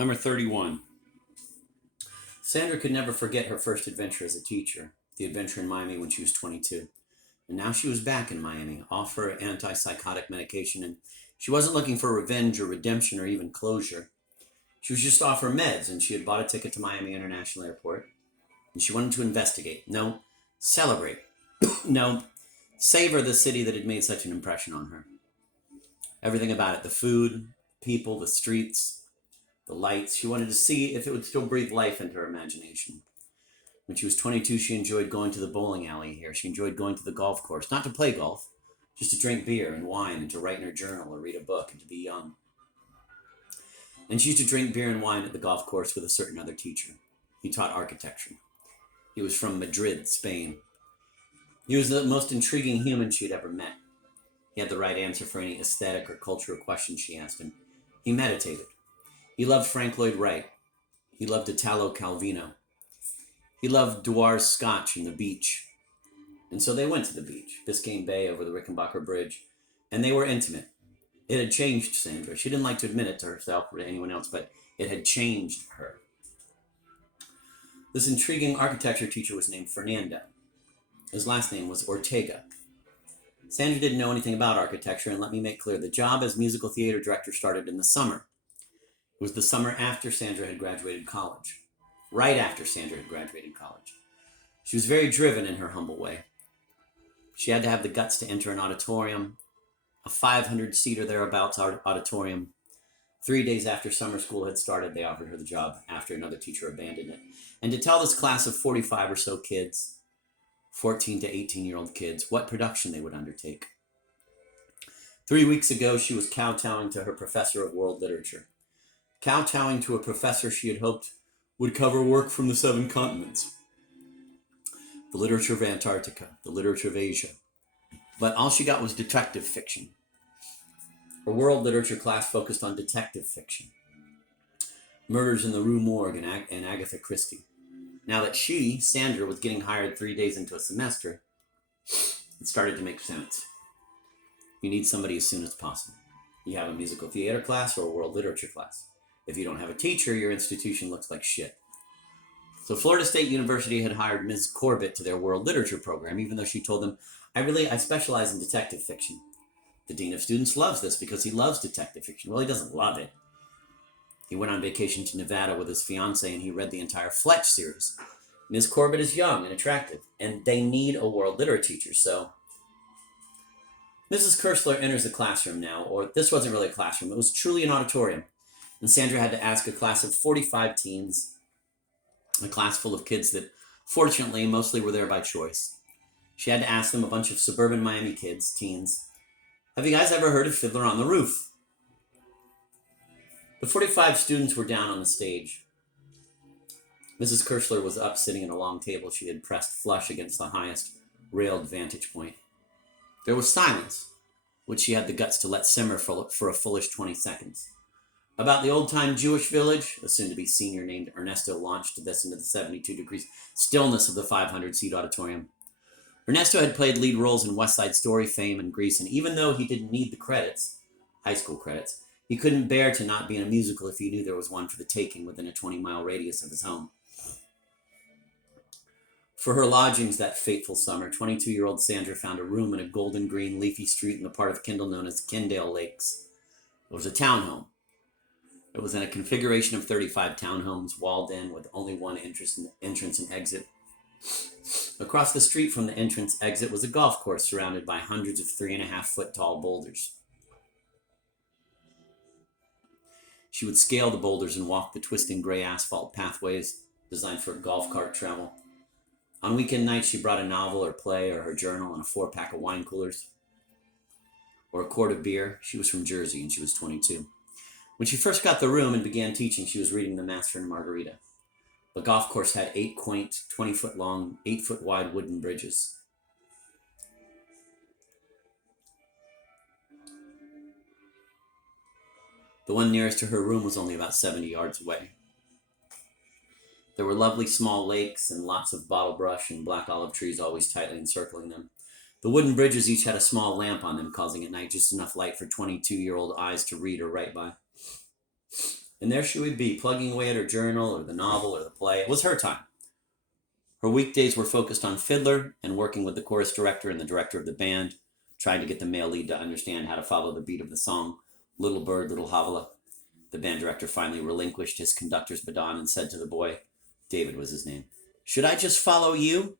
Number 31. Sandra could never forget her first adventure as a teacher, the adventure in Miami when she was 22. And now she was back in Miami, off her antipsychotic medication, and she wasn't looking for revenge or redemption or even closure. She was just off her meds, and she had bought a ticket to Miami International Airport, and she wanted to investigate. No, celebrate. No, savor the city that had made such an impression on her. Everything about it, the food, people, the streets, the lights. She wanted to see if it would still breathe life into her imagination. When she was 22, she enjoyed going to the bowling alley here. She enjoyed going to the golf course, not to play golf, just to drink beer and wine and to write in her journal or read a book and to be young. And she used to drink beer and wine at the golf course with a certain other teacher. He taught architecture. He was from Madrid, Spain. He was the most intriguing human she had ever met. He had the right answer for any aesthetic or cultural question she asked him. He meditated. He loved Frank Lloyd Wright. He loved Italo Calvino. He loved Dewars Scotch and the beach. And so they went to the beach, Biscayne Bay over the Rickenbacker Bridge, and they were intimate. It had changed Sandra. She didn't like to admit it to herself or to anyone else, but it had changed her. This intriguing architecture teacher was named Fernando. His last name was Ortega. Sandra didn't know anything about architecture, and let me make clear, the job as musical theater director started in the summer. It was the summer after Sandra had graduated college. Right after Sandra had graduated college. She was very driven in her humble way. She had to have the guts to enter an auditorium, a 500-seat or thereabouts auditorium. 3 days after summer school had started, they offered her the job after another teacher abandoned it. And to tell this class of 45 or so kids, 14 to 18-year-old kids, what production they would undertake. 3 weeks ago, she was kowtowing to her professor of world literature. Kowtowing to a professor she had hoped would cover work from the 7 continents. The literature of Antarctica, the literature of Asia. But all she got was detective fiction. Her world literature class focused on detective fiction. Murders in the Rue Morgue and Agatha Christie. Now that she, Sandra, was getting hired 3 days into a semester, it started to make sense. You need somebody as soon as possible. You have a musical theater class or a world literature class. If you don't have a teacher, your institution looks like shit. So Florida State University had hired Ms. Corbett to their world literature program, even though she told them, I specialize in detective fiction. The dean of students loves this because he loves detective fiction. Well, he doesn't love it. He went on vacation to Nevada with his fiancée and he read the entire Fletch series. Ms. Corbett is young and attractive, and they need a world literature teacher, so Mrs. Kersler enters the classroom now, or this wasn't really a classroom, it was truly an auditorium. And Sandra had to ask a class of 45 teens, a class full of kids that, fortunately, mostly were there by choice. She had to ask them, a bunch of suburban Miami kids, teens, have you guys ever heard of Fiddler on the Roof? The 45 students were down on the stage. Mrs. Kersler was up sitting at a long table she had pressed flush against the highest railed vantage point. There was silence, which she had the guts to let simmer for a foolish 20 seconds. About the old-time Jewish village, a soon-to-be senior named Ernesto launched this into the 72 degrees stillness of the 500-seat auditorium. Ernesto had played lead roles in West Side Story, Fame, and Grease, and even though he didn't need the credits, high school credits, he couldn't bear to not be in a musical if he knew there was one for the taking within a 20-mile radius of his home. For her lodgings that fateful summer, 22-year-old Sandra found a room in a golden green leafy street in the part of Kendall known as Kendale Lakes. It was a townhome. It was in a configuration of 35 townhomes, walled in with only one entrance and exit. Across the street from the entrance exit was a golf course surrounded by hundreds of 3.5-foot tall boulders. She would scale the boulders and walk the twisting gray asphalt pathways designed for golf cart travel. On weekend nights, she brought a novel or play or her journal and a 4-pack of wine coolers or a quart of beer. She was from Jersey and she was 22. When she first got the room and began teaching, she was reading The Master and Margarita. The golf course had 8 quaint, 20-foot long, 8-foot wide wooden bridges. The one nearest to her room was only about 70 yards away. There were lovely small lakes and lots of bottle brush and black olive trees always tightly encircling them. The wooden bridges each had a small lamp on them, causing at night just enough light for 22-year-old eyes to read or write by. And there she would be, plugging away at her journal or the novel or the play. It was her time. Her weekdays were focused on fiddler and working with the chorus director and the director of the band, trying to get the male lead to understand how to follow the beat of the song, Little Bird, Little Havala. The band director finally relinquished his conductor's baton and said to the boy, David was his name, "Should I just follow you?"